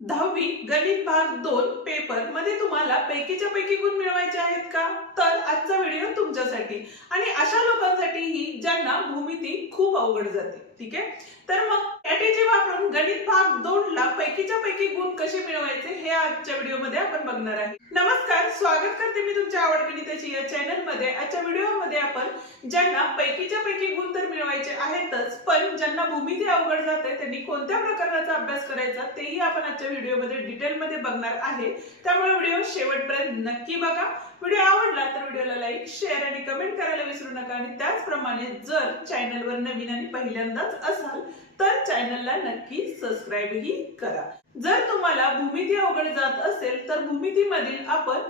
दहावी गणित भाग दोन पेपरमध्ये तुम्हाला पैकीच्या पैकी गुण मिळवायचे आहेत का? तर आजचा व्हिडिओ तुमच्यासाठी. आणि अशा लोकांसाठीही ज्यांना भूमिती खूप अवघड जाते. ठीक आहे? तर मग स्ट्रॅटेजी वापरून गणित भाग दोन ला पैकीच्या पैकी गुण कसे मिळवायचे हे आजच्या व्हिडिओमध्ये आपण बघणार आहे. नमस्कार स्वागत करते मी तुमच्या आवड गणिताची या चॅनलमध्ये आजच्या व्हिडिओमध्ये आपण ज्यांना पैकीच्या पैकी गुण तर मिळवायचे आहेतच पण ज्यांना भूमिती अवघड जाते त्यांनी कोणत्या प्रकारचा अभ्यास करायचा तेही आपण आजच्या व्हिडिओमध्ये डिटेलमध्ये बघणार आहे. त्यामुळे व्हिडिओ शेवटपर्यंत नक्की बघा. व्हिडिओ आवडला तर व्हिडिओला लाईक शेअर आणि कमेंट करायला विसरू नका. आणि त्याचप्रमाणे जर चॅनलवर नवीन आणि पहिल्यांदा पहिल्यांदाच असाल तर चॅनलला नक्की सबस्क्राईबही करा. जर तुम्हाला भूमिती अवघड जात असेल तर भूमितीमधील आपण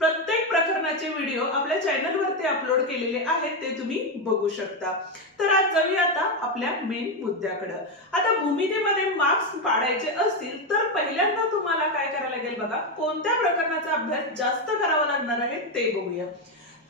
प्रत्येक प्रकरणाचे व्हिडिओ आपल्या चॅनलवरती अपलोड केलेले आहेत ते तुम्ही बघू शकता. तर आज जाऊया आता आपल्या मेन मुद्द्याकडे. आता भूमितीमध्ये मार्क्स पाडायचे असतील तर पहिल्यांदा तुम्हाला काय करायला लागेल बघा कोणत्या प्रकरणाचा अभ्यास जास्त करावा लागणार आहे ते बघूया.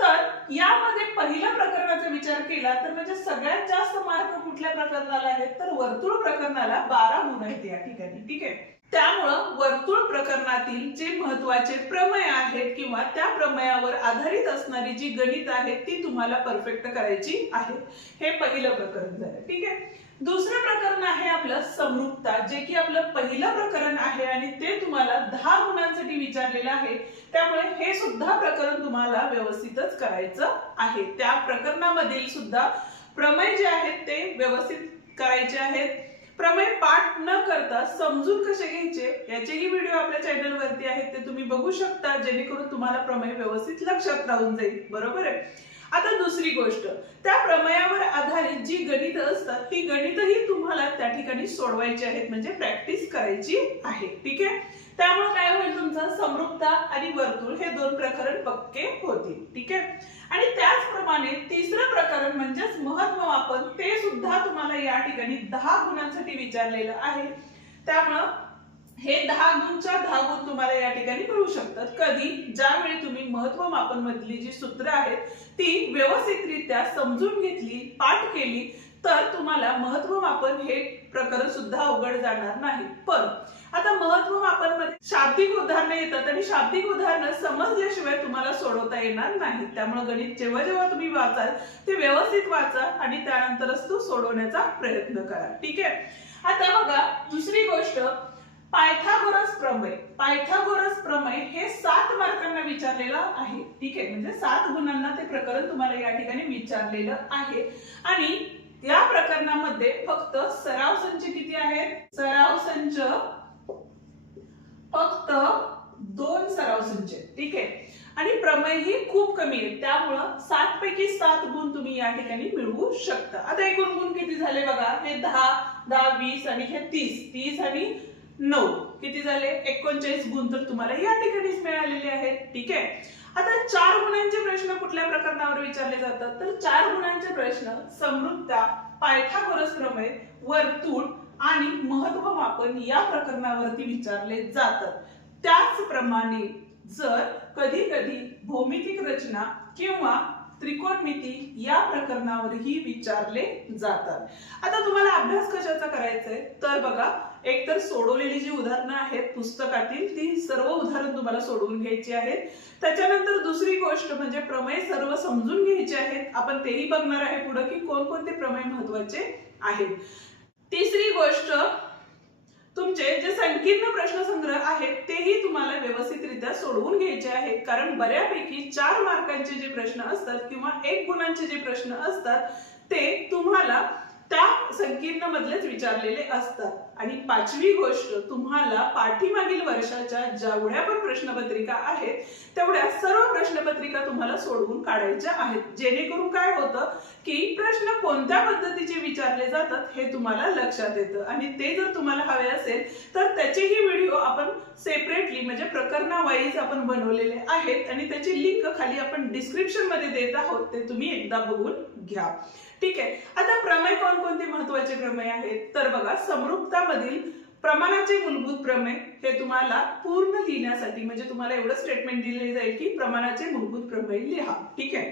तर यामध्ये पहिल्या प्रकरणाचा विचार केला तर म्हणजे सगळ्यात जास्त मार्क कुठल्या प्रकरणाला आहेत? तर वर्तुळ प्रकरणाला बारा गुण आहेत या ठिकाणी ठीक आहे? त्यामुळं वर्तुळ प्रकरणातील जे महत्त्वाचे प्रमेय आहेत किंवा त्या प्रमेयावर आधारित असणारी जी गणित आहेत ती तुम्हाला परफेक्ट करायची आहे. हे पहिलं प्रकरण झालं ठीक आहे? दुसरं प्रकरण आहे आपलं समृद्धता जे की आपलं पहिलं प्रकरण आहे आणि ते तुम्हाला दहा विचारलेलं आहे. त्यामुळे हे सुद्धा प्रकरण तुम्हाला व्यवस्थितच करायचं आहे. त्या प्रकरणामधील सुद्धा प्रमेय जे आहेत ते व्यवस्थित करायचे आहेत. प्रमेय पाठ न करता समजून कसे घ्यायचे याचेही व्हिडिओ आपल्या चॅनल वरती आहेत. ते तुम्ही बघू शकता जेणेकरून तुम्हाला प्रमेय व्यवस्थित लक्षात राहून जाईल. बरोबर आहे? आता दुसरी गोष्ट. त्या प्रमेयावर आधारित जी गणित असतात ती गणितही तुम्हाला त्या ठिकाणी सोडवायची आहेत म्हणजे प्रॅक्टिस करायची आहे. ठीक आहे? त्यामुळे काय होईल तुमचं? समृद्धता आणि वर्तुळ हे दोन प्रकरण पक्के होतील. ठीक आहे? आणि त्याचप्रमाणे तिसरं प्रकरण म्हणजेच महत्त्व आपण ते सुद्धा तुम्हाला या ठिकाणी दहा गुणांसाठी विचारलेलं आहे. त्यामुळं हे दहा गुणच्या दहा गुण तुम्हाला या ठिकाणी मिळू शकतात. कधी? ज्यावेळी तुम्ही महत्त्व मापन मधली जी सूत्र आहेत ती व्यवस्थितरित्या समजून घेतली पाठ केली तर तुम्हाला महत्त्व मापन हे प्रकरण सुद्धा अवघड जाणार नाही. पण आता महत्त्व मापनमध्ये शाब्दिक उदाहरणं येतात आणि शाब्दिक उदाहरणं समजल्याशिवाय तुम्हाला सोडवता येणार नाही त्यामुळे गणित जेव्हा जेव्हा तुम्ही वाचाल ते व्यवस्थित वाचा आणि त्यानंतरच तो सोडवण्याचा प्रयत्न करा. ठीक आहे? आता बघा दुसरी गोष्ट पायथागोरस प्रमेय. पायथागोरस प्रमेय हे सात मार्कांना विचारलेलं आहे. ठीक आहे? म्हणजे सात गुणांना ते प्रकरण तुम्हाला या ठिकाणी विचारलेलं आहे. आणि या प्रकरणामध्ये फक्त सराव संच किती आहेत? सराव संच फक्त दोन सराव संच ठीक आहे? आणि प्रमेय ही खूप कमी आहे त्यामुळं सात पैकी सात गुण तुम्ही या ठिकाणी मिळवू शकता. आता एकूण गुण किती झाले बघा? हे दहा दहा वीस आणि हे तीस. तीस आणि नऊ. किती झाले? एकोणचाळीस गुण तर तुम्हाला या ठिकाणीच मिळालेले आहेत. ठीक आहे? आता चार गुणांचे प्रश्न कुठल्या प्रकरणावर विचारले जातात? तर चार गुणांचे प्रश्न समृद्धता पायथागोरस प्रमेय वर्तुळ आणि महत्त्व मापन या प्रकरणावरती विचारले जातात. त्याचप्रमाणे जर कधी कधी भौमितिक रचना किंवा त्रिकोणमिती या प्रकरणावरही विचारले जातात. आता तुम्हाला अभ्यास कशाचा करायचा आहे तर बघा एक तर सोडवलेली जी उदाहरणं आहेत पुस्तकातील ती सर्व उदाहरण तुम्हाला सोडवून घ्यायची आहेत. त्याच्यानंतर दुसरी गोष्ट म्हणजे प्रमेय सर्व समजून घ्यायचे आहेत. आपण तेही बघणार आहे पुढे की कोणकोणते प्रमेय महत्त्वाचे आहेत. तिसरी गोष्ट तुमचे जे संकीर्ण प्रश्नसंग्रह आहेत तेही तुम्हाला व्यवस्थितरित्या सोडवून घ्यायचे आहेत. कारण बऱ्यापैकी चार मार्कांचे जे प्रश्न असतात किंवा एक गुणांचे जे प्रश्न असतात ते तुम्हाला त्या संकीर्ण मधलेच विचारलेले असतात. आणि पाचवी गोष्ट तुम्हाला पाठीमागील वर्षाच्या जेवढ्या पण प्रश्नपत्रिका आहेत तेवढ्या सर्व प्रश्नपत्रिका तुम्हाला सोडवून काढायच्या आहेत. जेणेकरून काय होतं की प्रश्न कोणत्या पद्धतीचे विचारले जातात हे तुम्हाला लक्षात येतं. आणि ते जर तुम्हाला हवे असेल तर त्याचेही व्हिडिओ आपण सेपरेटली म्हणजे प्रकरणा वाईज आपण बनवलेले आहेत. आणि त्याची लिंक खाली आपण डिस्क्रिप्शनमध्ये देत आहोत. ते तुम्ही एकदा बघून घ्या. ठीक आहे. आता प्रमेय कोणकोणते महत्त्वाचे प्रमेय आहेत? तर बघा समृद्धतामधील प्रमाणाचे मूलभूत प्रमेय हे तुम्हाला पूर्ण लिहिण्यासाठी म्हणजे तुम्हाला एवढं स्टेटमेंट दिले जाईल की प्रमाणाचे मूलभूत प्रमेय लिहा. ठीक आहे?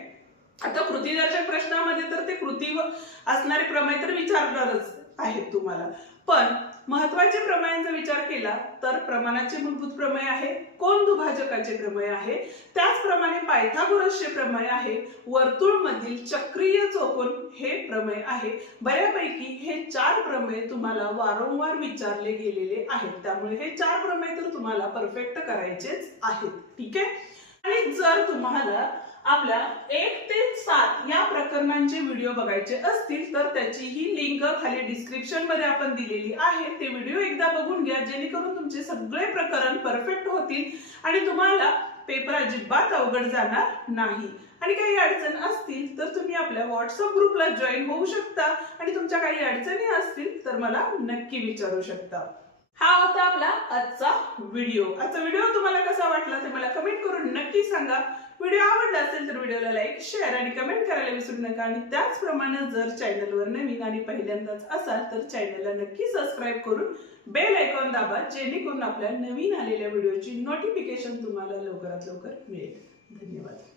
आता कृतीदर्शक प्रश्नामध्ये तर ते कृतीवर असणारे प्रमेय तर विचारणारच. आहेत तुम्हाला. पण महत्त्वाचे प्रमेयांचा विचार केला तर प्रमाणाचे मूलभूत प्रमेय आहे कोण दुभाजकाचे प्रमेय आहे? त्याचप्रमाणे पायथागोरसचे प्रमेय आहे वर्तुळ मधील चक्रीय चौकोन हे प्रमेय आहे. बऱ्यापैकी हे चार प्रमेय तुम्हाला वारंवार विचारले गेलेले आहेत. त्यामुळे हे चार प्रमेय तर तुम्हाला परफेक्ट करायचेच आहेत. ठीक आहे? आणि जर तुम्हाला आपल्या एक ते सात या प्रकरणांचे व्हिडिओ बघायचे असतील तर त्याची ही लिंक खाली डिस्क्रिप्शनमध्ये आपण दिलेली आहे. ते व्हिडिओ एकदा बघून घ्या जेणेकरून तुमचे सगळे प्रकरण परफेक्ट होतील आणि तुम्हाला पेपर अजिबात अवघड जाणार नाही. आणि काही अडचण असतील तर तुम्ही आपल्या व्हॉट्सअप ग्रुपला जॉईन होऊ शकता. आणि तुमच्या काही अडचणी असतील तर मला नक्की विचारू शकता. हा होता आपला आजचा व्हिडिओ आजचा व्हिडिओ तुम्हाला कसा वाटला ते मला कमेंट करून नक्की सांगा. व्हिडिओ आवडला असेल तर व्हिडिओला लाईक शेअर आणि कमेंट करायला विसरू नका. आणि त्याचप्रमाणे जर चॅनलवर नवीन आणि पहिल्यांदाच असाल तर चॅनलला नक्की सबस्क्राईब करून बेल आयकॉन दाबा जेणेकरून आपल्या नवीन आलेल्या व्हिडिओची नोटिफिकेशन तुम्हाला लवकरात लवकर मिळेल. धन्यवाद.